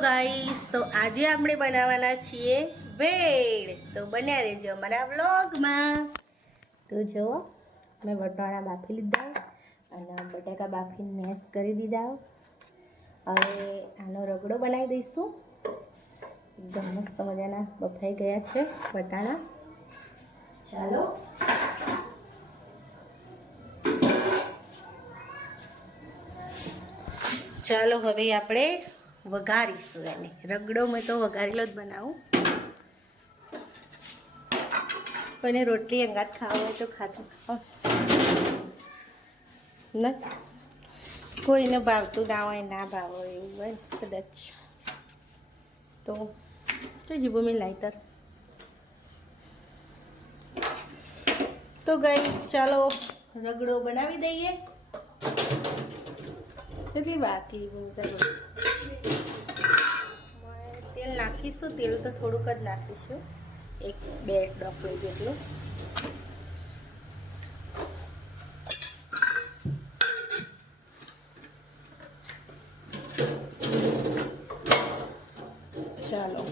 Guys તો આજે આપણે બનાવવાના છીએ ભેળ તો બન્યા રહેજો અમારા વ્લોગમાં તો જુઓ મેં વટાણા બાફી લીધા અને બટાકા બાફીને મેશ કરી દીધા. હવે આનો રગડો બનાવી દઈશું. એકદમ મસ્ત મજાના બફાઈ ગયા છે વટાણા. ચાલો. ચાલો, હવે આપણે વઘારીશું એને. રગડો મેં તો વઘારેલો જ બનાવું. કોઈને રોટલી અંગાત ખાવા હોય તો ખાતું. ન. કોઈને ભાવતું ના હોય, ના ભાવો એવું હોય કદાચ. તો તો જીવો મેં લાઈટર તો ગઈ ચાલો રગડો બનાવી દઈએ. કેટલી બાકી તેલ નાખીશું, તેલ તો થોડુંક જ નાખીશું. એક, બે ડોકલો જેટલું. ચાલો.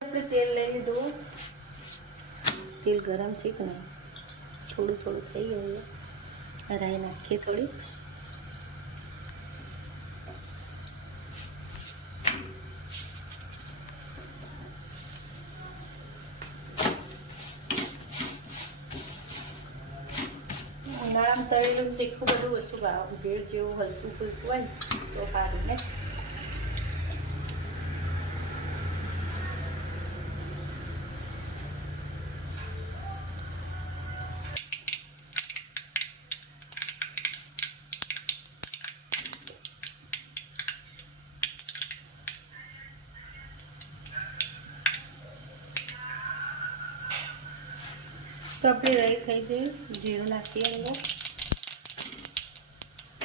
આપણે તેલ લઈ લીધું. તેલ ગરમ છે કે થોડું થોડું થઈ ગયું રાઈ નાખીએ થોડી. ઉનાળામાં તળેલું તીખું બધું વસ્તુ ભાવ ભેળ જેવું હલકું ફૂલકું હોય તો સારું ને. આપણી રહી થઈ ગઈ જીરું નાખીએ અંદર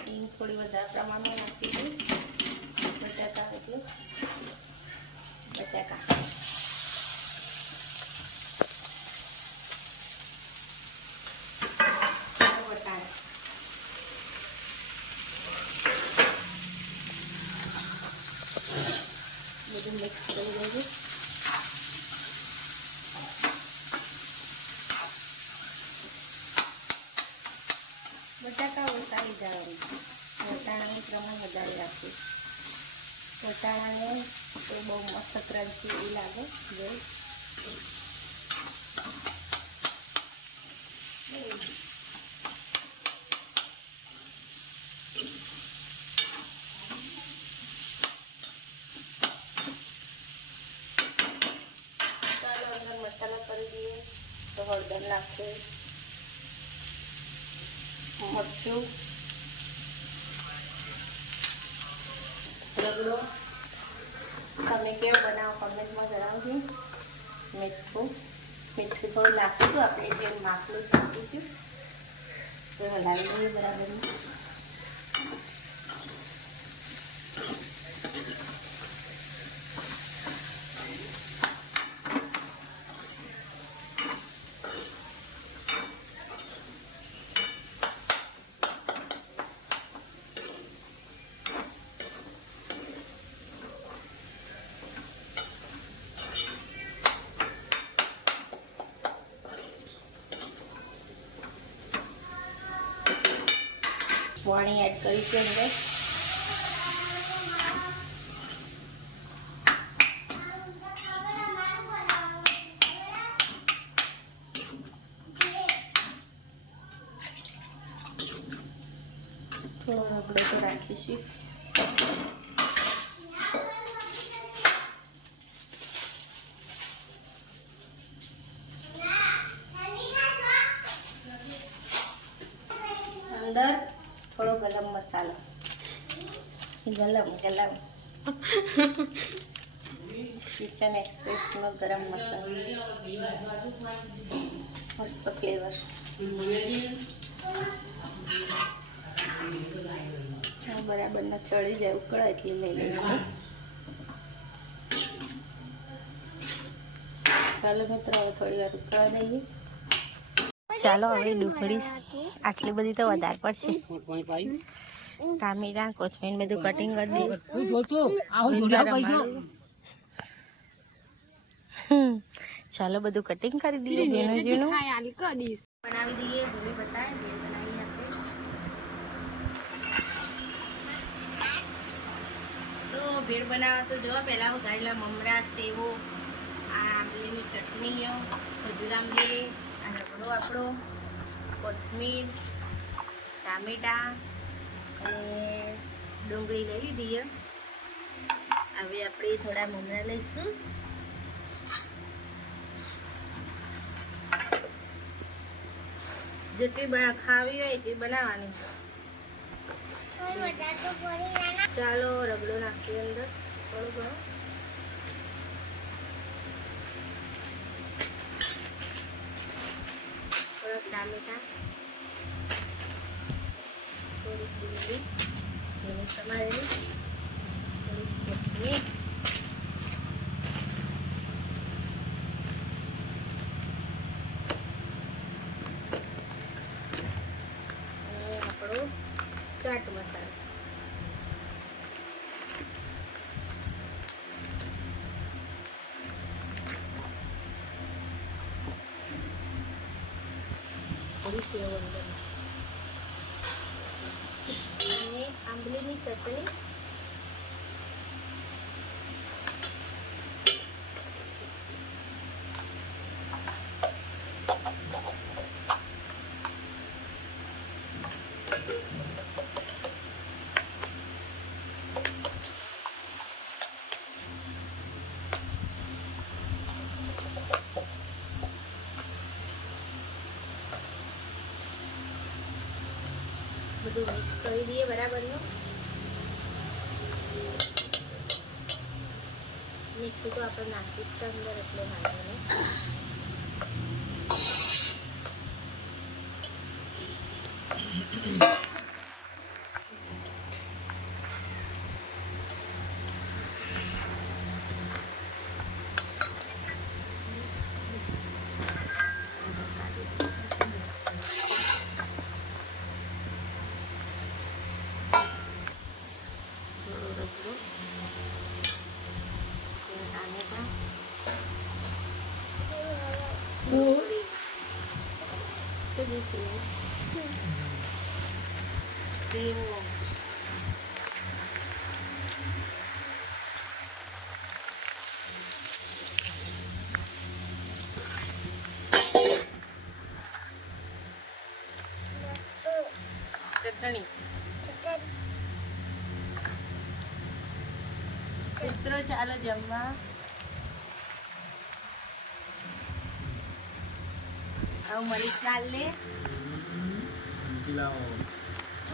હિંગ થોડી વધારે પ્રમાણમાં નાખી દઈએ બટાકા એટલે બટાકા વટાણા બધું મિક્સ કરી દઈએ બટાકા ઉતારી જવાનું પ્રમાણ વધારે રાખીશ વટાણાને તો બહુ મસ્ત ક્રન્ચી એવું લાગે જો ચાલો અંદર મસાલા કરી દઈએ, તો હળદર નાખીએ. મરચું. રગડો તમે કેવો બનાવો? કમેન્ટમાં જણાવજો. મીઠું. મીઠું થોડું નાખીશું. આપણે જે માપલું જ નાખીશું. તો હલાવી દઈએ બરાબર. પાણી એડ કરીશું અંદર. થોડો રગડો તો રાખીશું અંદર થોડો ગરમ મસાલો ગલમ ગલમ. કિચન એક્સપ્રેસનો ગરમ મસાલો. મસ્ત ફ્લેવર બરાબર ના, ચડી જાય ઉકળા એટલે લઈ લઈશું. ચાલો મિત્રો, હવે થોડી વાર ઉકળવા દઈએ. ચાલો, હવે ડુંગળી આટલી બધી તો વધારે પડશે. ટામેટા કોચમેન બધું કટિંગ કરી હમ. ચાલો બધું કટિંગ કરી દઈએ ઝીણું ઝીણું. બનાવી દઈએ ભેળ તો ભેળ બનાવવા તો જો પહેલાં વઘારેલા મમરા સેવો આ આંબલીની ચટણીઓ ખજૂર આંબલી આ રગડો આપણો કોથમીર ટામેટા અને ડુંગળી લઈ લીધી. હવે આપણે થોડા મમરા લઈશું. જેટલી ખાવી હોય એટલી બનાવવાની. ચાલો રગડો નાખીએ અંદર. થોડું ઘણું. થોડાક ટામેટા થોડીક ડુંગળી લીલી સમારેલી થોડીક કોથમીર અને આપણો ચાટ મસાલો થોડી સેવ અંદર નાખીશું. અને આંબલીની ચટણી. બધું મિક્સ કરી દઈએ બરાબરનું મીઠું તો આપણે નાખી જ છે અંદર એટલે વાંધો નહીં થોડો રગડો થોડા ટામેટા ડુંગળી થોડી સેવ સેવો ચટણી મિત્રો ચાલો જમવા હવે મરીચ લાલ લે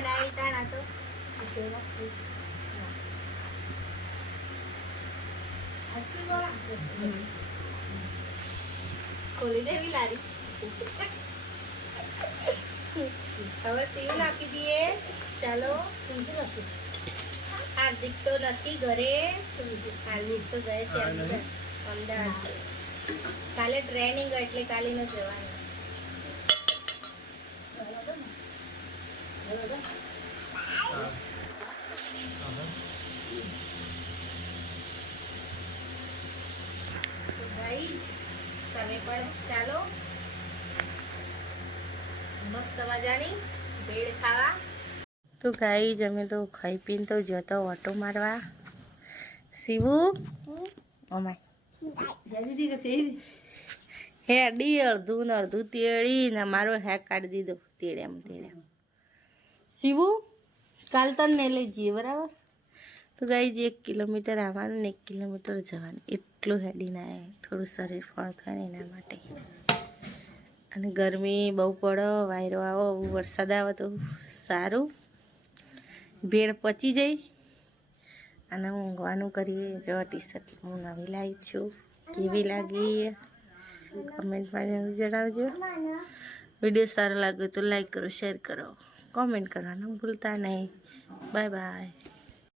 બનાવી તાણા તો લારી હવે સીલ આપી દઈએ ચાલો સમજી લશું હાર્દિક તો નથી ઘરે. હાર્દિક તો ગયે. છે અમદાવાદ કાલે ટ્રેનિંગ એટલે કાલે ન જવાનું. બરાબર તમે પણ ચાલો. તો ગાઈ અમે તો ખાઈ પીને તો જતો ઓટો મારવા. શિવુ અમાય હેડી અડધું ને અડધું તેડી ને મારો હેક કાઢી દીધો. તેડ્યા તેડ્યામ શિવુ કાલ તને લઈ જઈએ, બરાબર? તો ગાઈ જે એક કિલોમીટર આવવાનું ને એક કિલોમીટર જવાનું. એટલું હેડી ના આવે. થોડું શરીર ફળ થાય ને એના માટે. અને ગરમી બહુ પડો, વાયરો આવો વરસાદ આવે તો સારું. ભેળ પચી જાય. અને ઊંઘવાનું કરીએ. જો ટી શર્ટ હું નવી લાવી છું. કેવી લાગી કમેન્ટમાં જણાવજો. વીડિયો સારો લાગ્યો તો લાઈક કરો શેર કરો. કોમેન્ટ કરવાનું ભૂલતા નહીં. Bye bye.